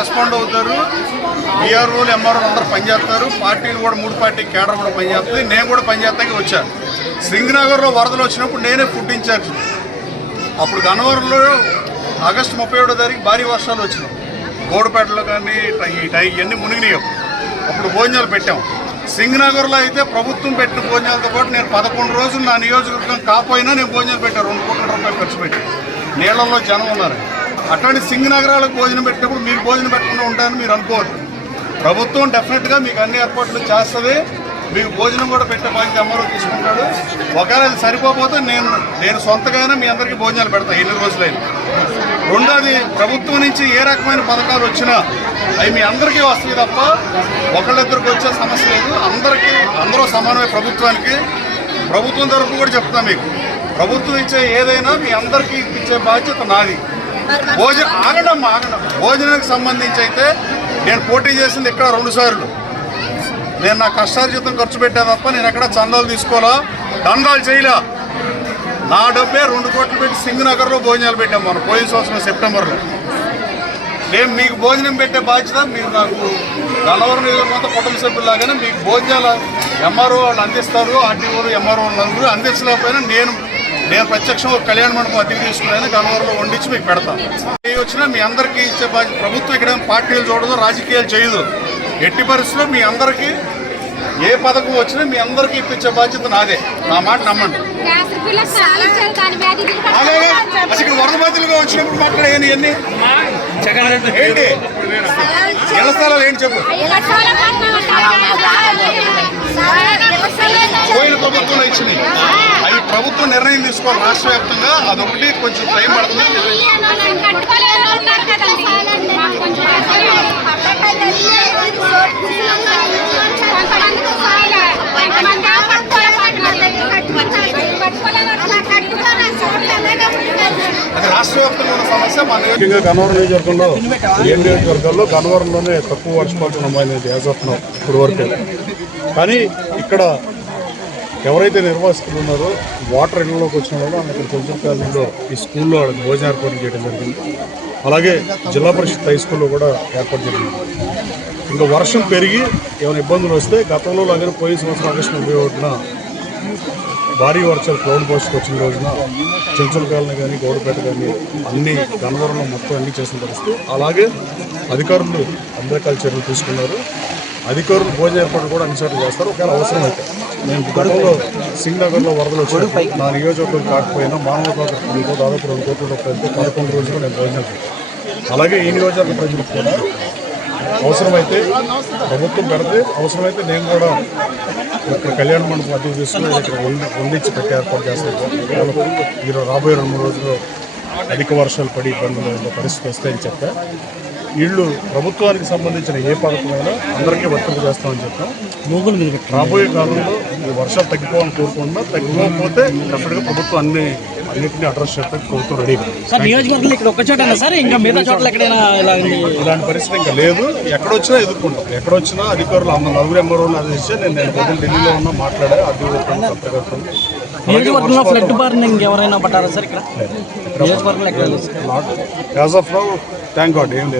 Respond అవుతారు. బీఆర్ఓలు ఎంఆర్ఓలు అందరూ పనిచేస్తారు. పార్టీలు కూడా మూడు పార్టీ కేడర్ కూడా పనిచేస్తుంది. నేను కూడా పనిచేస్తానికి వచ్చాను సింగనగర్లో వరదలు వచ్చినప్పుడు నేనే ఫుడ్ ఇన్ఛార్జ్. అప్పుడు గన్నవరంలో ఆగస్టు ముప్పై ఏడో తారీఖు భారీ వర్షాలు వచ్చినాయి. గోడపేటలో కానీ ఇవన్నీ మునిగినాయి అప్పుడు. భోజనాలు పెట్టాం. సింగనగర్లో అయితే ప్రభుత్వం పెట్టిన భోజనాలతో పాటు నేను పదకొండు రోజులు నా నియోజకవర్గం కాపోయినా నేను భోజనాలు పెట్టాను రెండు కోట్ల రూపాయలు ఖర్చు పెట్టి. నీళ్ళల్లో జనం ఉన్నారు. అటువంటి సింగనగరాలకు భోజనం పెట్టినప్పుడు మీకు భోజనం పెట్టకుండా ఉంటాయని మీరు అనుకోవద్దు. ప్రభుత్వం డెఫినెట్గా మీకు అన్ని ఏర్పాట్లు చేస్తుంది. మీకు భోజనం కూడా పెట్టే బాధ్యత అమ్మవారు తీసుకుంటాడు. ఒకవేళ అది సరిపోతే నేను నేను సొంతగానే మీ అందరికీ భోజనాలు పెడతాను ఎన్ని రోజులైనా. రెండోది ప్రభుత్వం నుంచి ఏ రకమైన పథకాలు వచ్చినా అవి మీ అందరికీ వస్తాయి తప్ప ఒకళ్ళిద్దరికి వచ్చే సమస్య లేదు. అందరికీ అందరూ సమానమే ప్రభుత్వానికి. ప్రభుత్వం తరఫు కూడా చెప్తాను మీకు. ప్రభుత్వం ఇచ్చే ఏదైనా మీ అందరికీ ఇచ్చే బాధ్యత నాది. భోజనం ఆగడం ఆగడం భోజనానికి సంబంధించి అయితే నేను పోటీ చేసింది ఇక్కడ రెండు సార్లు. నేను నా కష్టార్జితం ఖర్చు పెట్టా తప్ప నేను ఎక్కడ చందాలు తీసుకోవాలా? దందాలు చేయలా. నా డబ్బే రెండు కోట్లు పెట్టి సింగనగర్లో భోజనాలు పెట్టాం మనం పోయిన సంవత్సరం సెప్టెంబర్లో. నేను మీకు భోజనం పెట్టే బాధ్యత మీరు నాకు గలవరం నియోజకవర్గ కుటుంబ సభ్యులాగానే మీకు భోజనాలు ఎంఆర్ఓ వాళ్ళు అందిస్తారు ఆర్టీఓలు ఎంఆర్ఓ నలుగురు అందించలేకపోయినా నేను నేను ప్రత్యక్షంగా ఒక కళ్యాణ మండపం అద్దెకి తీసుకుని గన్నవరంలో వండించి మీకు పెడతాను ఏ వచ్చినా మీ అందరికీ ఇచ్చే బాధ్యత ప్రభుత్వం ఇక్కడ పార్టీలు చూడదు రాజకీయాలు చేయదు. ఎట్టి పరిస్థితుల్లో మీ అందరికీ ఏ పథకం వచ్చినా మీ అందరికీ ఇప్పించే బాధ్యత నాదే. నా మాట నమ్మండి. అసలు ఇక్కడ వరద బాధితులుగా వచ్చినప్పుడు మాట్లాడే ఇవన్నీ. ఏంటి? ఇళ్ళ స్థలాలు ఏంటి చెప్పు పోయిన ప్రభుత్వంలో ఇచ్చినాయి అవి ప్రభుత్వం నిర్ణయం తీసుకోవాలి రాష్ట్ర వ్యాప్తంగా. అదొకటి. కొంచెం టైం పడుతుంది. ముఖ్యంగా గన్నవరం నియోజకవర్గంలో ఏ నియోజకవర్గాల్లో గన్నవరంలోనే తక్కువ వర్షపాతం నమోదైంది యాజ్ ఆఫ్ నౌ ఇప్పుడు వరకు. కానీ ఇక్కడ ఎవరైతే నిర్వాసితులు ఉన్నారో వాటర్ ఇళ్ళలోకి వచ్చిన వాళ్ళు అక్కడ కొంచెం కాలంలో ఈ స్కూల్లో వాళ్ళకి భోజనం ఏర్పాటు చేయడం జరిగింది. అలాగే జిల్లా పరిషత్ హై స్కూల్లో కూడా ఏర్పాటు జరిగింది. ఇంకా వర్షం పెరిగి ఏమైనా ఇబ్బందులు వస్తే గతంలో లాగానే పోయిన సంవత్సరం ఆగస్టు ముప్పై ఒకటిన భారీ వర్షాలు క్లౌడ్ పోస్ట్కి వచ్చిన రోజున చెంచుల కాలనీ కానీ గౌడపేట కానీ అన్ని గన్నవరంలో మొత్తం అన్ని చేసిన పరిస్థితి. అలాగే అధికారులు అందరికాల చర్యలు తీసుకున్నారు. అధికారులు భోజన ఏర్పాటు కూడా అన్ని చోట్ల చేస్తారు. ఒకవేళ అవసరం అయితే. నేను గతంలో సింగనగర్లో వరదలు వచ్చినప్పుడు నా నియోజకవర్గం కాకపోయినా మానవ కాకపోతే దాదాపు రెండు కోట్ల రూపాయలతో పదకొండు రోజులు నేను భోజనం. అలాగే ఈ నియోజకవర్గ ప్రజలకు కూడా అవసరమైతే ప్రభుత్వం పెడితే అవసరమైతే నేను కూడా ఇక్కడ కళ్యాణ మండపం అద్దెకు తీసుకుని ఇక్కడ వండి వండించి పెట్టి ఏర్పాటు చేస్తాను. ఈరోజు రాబోయే రెండు మూడు రోజుల్లో అధిక వర్షాలు పడి ఇబ్బందులు పరిస్థితి వస్తాయని చెప్పా. వీళ్ళు ప్రభుత్వానికి సంబంధించిన ఏ పథకమైనా అందరికీ వర్తింపు చేస్తామని చెప్పాం. గూగుల్ మీద. రాబోయే కాలంలో ఈ వర్షాలు తగ్గిపోవాలని కోరుకుంటున్నా. తగ్గిపోకపోతే డెఫినెట్గా ప్రభుత్వం అన్ని అన్నింటినీ అడ్రస్ చేయడానికి ప్రభుత్వం రెడీగా ఉంది. సార్ నియోజకవర్గంలో ఇక్కడ ఒక్క చోట సార్? ఇంకా మిగతా చోట్ల ఎక్కడైనా? ఇలాంటి పరిస్థితి ఇంకా లేదు. ఎక్కడొచ్చినా ఎదుర్కొంటాం. ఎక్కడొచ్చినా అధికారులు అన్న నలుగురు ఎంఆర్ఓలు ఆదేశిస్తే నేను నేను పొద్దున్న ఢిల్లీలో ఉన్నా మాట్లాడా అధికారులు కలెక్టర్ నియోజకవర్గంలో ఫ్లడ్ బారినింగ్ ఎవరైనా పట్టారా సార్ ఇక్కడ? నియోజకవర్గంలో ఎక్కడ. As of now thank God ఏం లేదు.